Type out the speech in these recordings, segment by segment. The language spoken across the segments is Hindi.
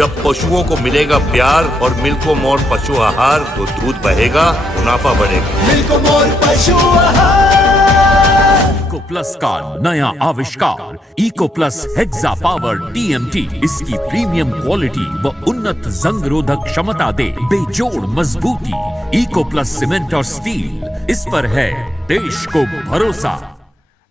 जब पशुओं को मिलेगा प्यार और मिल्को मोर पशु आहार तो दूध बहेगा, मुनाफा बढ़ेगा। मिल्को मोर पशु आहार। इको प्लस का नया आविष्कार Eco plus hexa power TMT इसकी प्रीमियम क्वालिटी व उन्नत जंग रोधक क्षमता दे बेजोड़ मजबूती। इको प्लस सीमेंट और स्टील, इस पर है देश को भरोसा।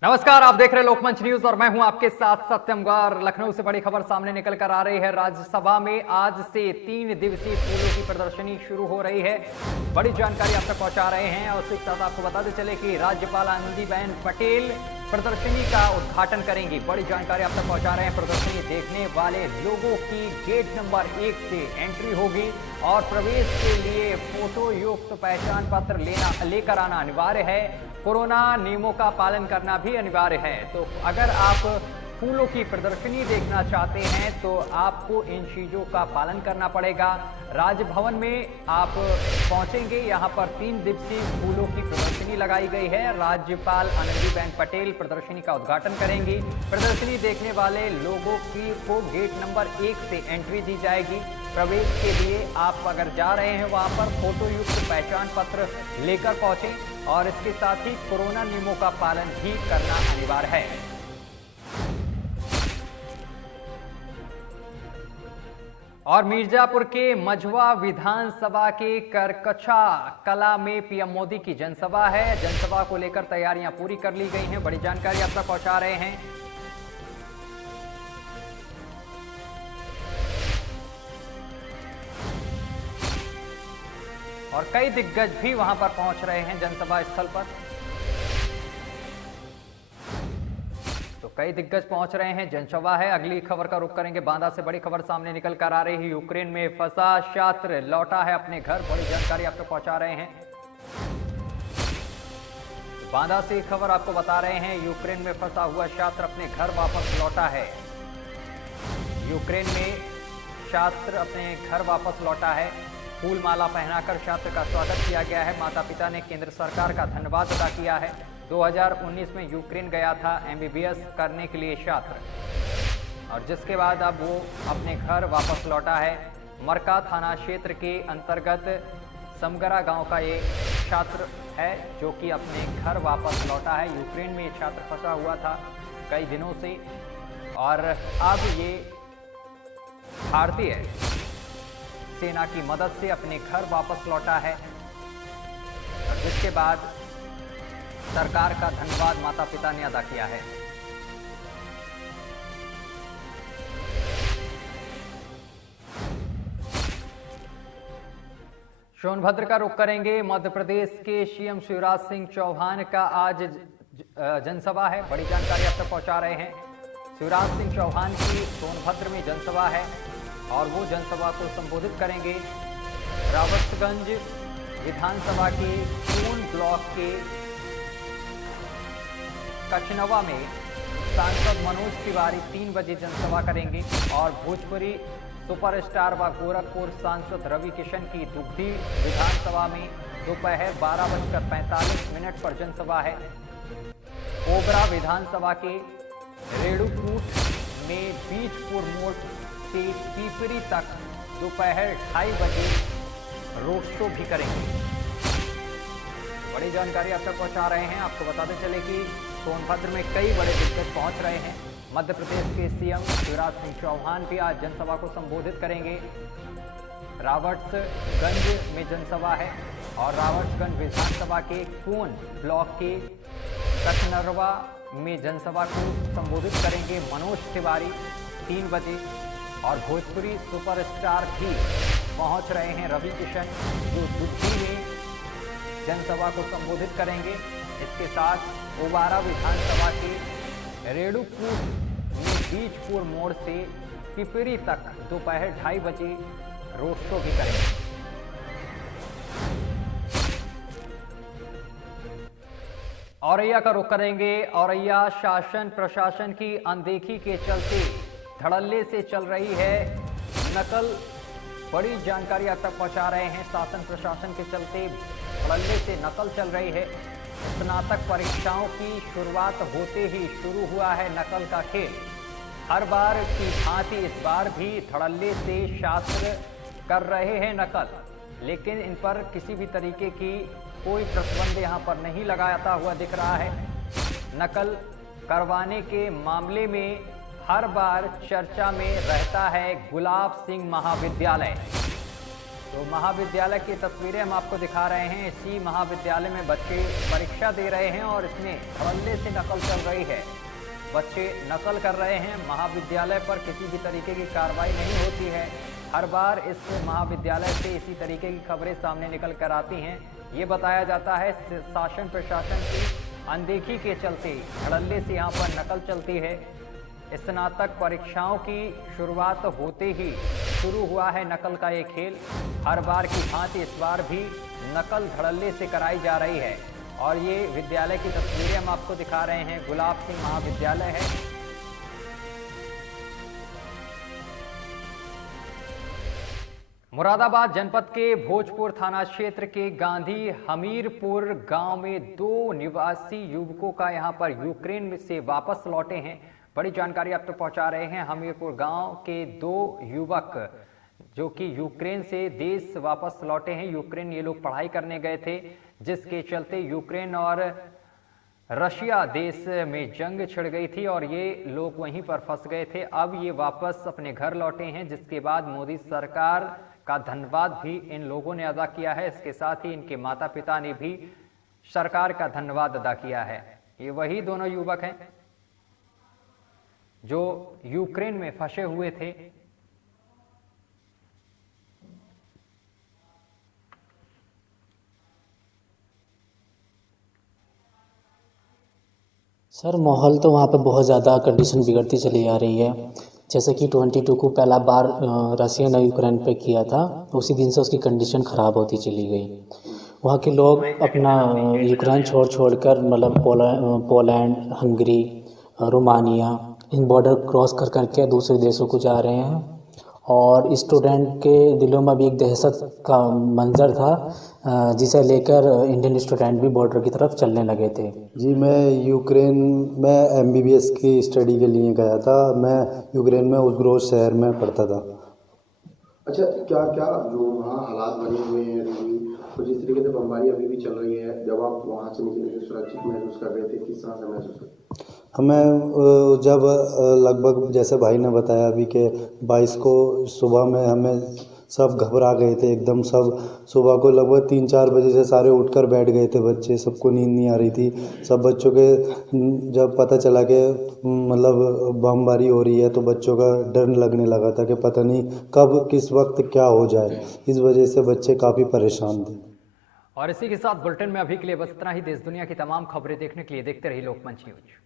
नमस्कार, आप देख रहे हैं लोकमंच न्यूज और मैं हूं आपके साथ सत्यम गौर। लखनऊ से बड़ी खबर सामने निकल कर आ रही है। राज्यसभा में आज से 3 दिवसीय फूलों की प्रदर्शनी शुरू हो रही है। बड़ी जानकारी आप तक पहुंचा रहे हैं और इसके साथ आपको बताते चले कि राज्यपाल आनंदीबेन पटेल प्रदर्शनी का उद्घाटन करेंगी। बड़ी जानकारी आप तक पहुंचा रहे हैं। प्रदर्शनी देखने वाले लोगों की गेट नंबर 1 से एंट्री होगी और प्रवेश के लिए फोटो युक्त पहचान पत्र लेकर आना अनिवार्य है। कोरोना नियमों का पालन करना भी अनिवार्य है। तो अगर आप फूलों की प्रदर्शनी देखना चाहते हैं तो आपको इन चीजों का पालन करना पड़ेगा। राजभवन में आप पहुंचेंगे, यहां पर 3 दिवसीय फूलों की प्रदर्शनी लगाई गई है। राज्यपाल आनंदीबेन पटेल प्रदर्शनी का उद्घाटन करेंगी। प्रदर्शनी देखने वाले लोगों को गेट नंबर 1 से एंट्री दी जाएगी। प्रवेश के लिए आप अगर जा रहे हैं वहां पर फोटो युक्त पहचान पत्र लेकर पहुंचें और इसके साथ ही कोरोना नियमों का पालन भी करना अनिवार्य है। और मिर्जापुर के मझवा विधानसभा के करकछा कला में पीएम मोदी की जनसभा है। जनसभा को लेकर तैयारियां पूरी कर ली गई हैं। बड़ी जानकारी आप तक पहुंचा रहे हैं। और कई दिग्गज भी वहां पर पहुंच रहे हैं जनसभा स्थल पर। तो कई दिग्गज पहुंच रहे हैं, जनसभा है। अगली खबर का रुख करेंगे। बांदा से बड़ी खबर सामने निकल कर आ रही है। यूक्रेन में फंसा छात्र लौटा है अपने घर। बड़ी जानकारी आपको पहुंचा रहे हैं। बांदा से खबर आपको बता रहे हैं। यूक्रेन में फंसा हुआ छात्र अपने घर वापस लौटा है। यूक्रेन में छात्र अपने घर वापस लौटा है। फूल माला पहनाकर छात्र का स्वागत किया गया है। माता पिता ने केंद्र सरकार का धन्यवाद अदा किया है। 2019 में यूक्रेन गया था एमबीबीएस करने के लिए छात्र, और जिसके बाद अब वो अपने घर वापस लौटा है। मरका थाना क्षेत्र के अंतर्गत समगरा गांव का ये छात्र है जो कि अपने घर वापस लौटा है। यूक्रेन में ये छात्र फंसा हुआ था कई दिनों से और अब ये भारतीय सेना की मदद से अपने घर वापस लौटा है, जिसके बाद सरकार का धन्यवाद माता पिता ने अदा किया है। सोनभद्र का रुख करेंगे। मध्य प्रदेश के सीएम शिवराज सिंह चौहान का आज जनसभा है। बड़ी जानकारी आप तक पहुंचा रहे हैं। शिवराज सिंह चौहान की सोनभद्र में जनसभा है और वो जनसभा को संबोधित करेंगे। रावतगंज विधानसभा के कोन ब्लॉक के कचनवा में सांसद मनोज तिवारी 3 बजे जनसभा करेंगे और भोजपुरी सुपरस्टार व गोरखपुर सांसद रवि किशन की दुग्धी विधानसभा में दोपहर 12:45 पर जनसभा है। ओबरा विधानसभा के रेणुकूट में बीजपुर मोड़ से पीपरी तक दोपहर 2:30 बजे रोड शो भी करेंगे। बड़ी जानकारी आप तक पहुंचा रहे हैं। आपको बताते चले कि सोनभद्र में कई बड़े दिग्गज पहुंच रहे हैं। मध्य प्रदेश के सीएम शिवराज सिंह चौहान भी आज जनसभा को संबोधित करेंगे। रावतगंज में जनसभा है और रावतगंज विधानसभा के कोन ब्लॉक के कचनरवा में जनसभा को संबोधित करेंगे मनोज तिवारी 3 बजे। और भोजपुरी सुपरस्टार भी पहुंच रहे हैं रवि किशन, जो दुग्धी में जनसभा को संबोधित करेंगे। इसके साथ ओबारा विधानसभा के रेणुकूट में बीजपुर मोड़ से पिपरी तक दोपहर 2:30 बजे रोड शो भी करेंगे। औरैया का रुख करेंगे। औरैया शासन प्रशासन की अनदेखी के चलते धड़ल्ले से चल रही है नकल। बड़ी जानकारी आप तक पहुंचा रहे हैं। शासन प्रशासन के चलते धड़ल्ले से नकल चल रही है। स्नातक परीक्षाओं की शुरुआत होते ही शुरू हुआ है नकल का खेल। हर बार की भांति इस बार भी धड़ल्ले से शास्त्र कर रहे हैं नकल, लेकिन इन पर किसी भी तरीके की कोई प्रतिबंध यहां पर नहीं लगाता हुआ दिख रहा है। नकल करवाने के मामले में हर बार चर्चा में रहता है गुलाब सिंह महाविद्यालय। तो महाविद्यालय की तस्वीरें हम आपको दिखा रहे हैं। इसी महाविद्यालय में बच्चे परीक्षा दे रहे हैं और इसमें धड़ल्ले से नकल चल रही है। बच्चे नकल कर रहे हैं, महाविद्यालय पर किसी भी तरीके की कार्रवाई नहीं होती है। हर बार इस महाविद्यालय से इसी तरीके की खबरें सामने निकल कर आती हैं। ये बताया जाता है शासन प्रशासन की अनदेखी के चलते धड़ल्ले से यहाँ पर नकल चलती है। स्नातक परीक्षाओं की शुरुआत होते ही शुरू हुआ है नकल का ये खेल। हर बार की भांति इस बार भी नकल धड़ल्ले से कराई जा रही है और ये विद्यालय की तस्वीरें हम आपको दिखा रहे हैं। गुलाब सिंह महाविद्यालय है। मुरादाबाद जनपद के भोजपुर थाना क्षेत्र के गांधी हमीरपुर गांव में 2 निवासी युवकों का यहां पर यूक्रेन से वापस लौटे हैं। बड़ी जानकारी आप तक पहुंचा रहे हैं। हमीरपुर गांव के 2 युवक जो कि यूक्रेन से देश वापस लौटे हैं। यूक्रेन ये लोग पढ़ाई करने गए थे, जिसके चलते यूक्रेन और रशिया देश में जंग छिड़ गई थी और ये लोग वहीं पर फंस गए थे। अब ये वापस अपने घर लौटे हैं, जिसके बाद मोदी सरकार का धन्यवाद भी इन लोगों ने अदा किया है। इसके साथ ही इनके माता पिता ने भी सरकार का धन्यवाद अदा किया है। ये वही दोनों युवक हैं जो यूक्रेन में फंसे हुए थे। सर माहौल तो वहाँ पे बहुत ज़्यादा कंडीशन बिगड़ती चली आ रही है। जैसे कि 22 को पहला बार रशिया ने यूक्रेन पे किया था, उसी दिन से उसकी कंडीशन ख़राब होती चली गई। वहाँ के लोग अपना यूक्रेन छोड़ कर मतलब पोलैंड, हंगरी, रोमानिया इन बॉर्डर क्रॉस कर करके दूसरे देशों को जा रहे हैं और स्टूडेंट के दिलों में भी एक दहशत का मंजर था, जिसे लेकर इंडियन स्टूडेंट भी बॉर्डर की तरफ चलने लगे थे। जी, मैं यूक्रेन में MBBS की स्टडी के लिए गया था। मैं यूक्रेन में उज़्ग्रोद शहर में पढ़ता था। अच्छा, क्या क्या जो वहाँ हालात बने हुए हैं अभी, तो जिस तरीके से बमबारी अभी भी चल रही है, जब आप वहाँ से निकले थे सुरक्षित महसूस कर रहे थे, किस तरह से महसूस करते? हमें जब लगभग जैसे भाई ने बताया अभी कि 22 को सुबह में हमें सब घबरा गए थे एकदम। सब सुबह को लगभग 3-4 बजे से सारे उठकर बैठ गए थे बच्चे, सबको नींद नहीं आ रही थी। सब बच्चों के जब पता चला कि मतलब बमबारी हो रही है तो बच्चों का डर लगने लगा था कि पता नहीं कब किस वक्त क्या हो जाए। इस वजह से बच्चे काफ़ी परेशान थे। और इसी के साथ बुलेटिन में अभी के लिए बस इतना ही। देश दुनिया की तमाम खबरें देखने के लिए देखते रहिए लोकमंच न्यूज।